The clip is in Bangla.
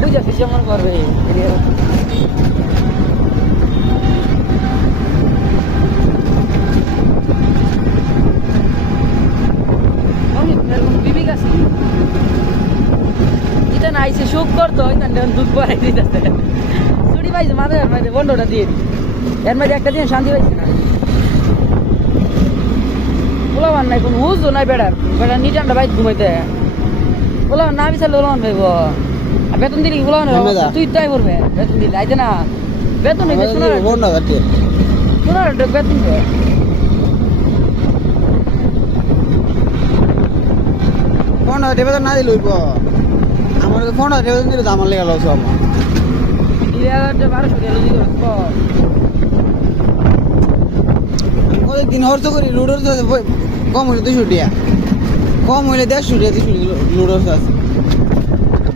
বুঝা ফিসে মনে করবে বিবি কাছে এটা না আইসে শোক করতো দুধ পরাই দিতে ছুটি পাইছে মাথায় মাঝে বন্ধটা দিয়ে এর মাঝে একটা দিন শান্তি পাইছে না পোলাবান নাই কোনো হুজও নাই বেড়ার বেড়ার নিটানটা বাইক ঘুমাইতে পোলাবান না বিচারলে পোলাবান ভাইব আর বেতন দিলে পোলাবান তুই তাই করবে বেতন দিলে আইতে না বেতন হইতে শোনার বেতন দেয় ফোন বেতন না দিল আমার ফোন বেতন দিলে তো আমার লেগে লস আমার 1200 দিল দিন খরচ করি লুডোর কম হইলে 200 টাকা কম হইলে 150 টাকা 200 লুডোর আছে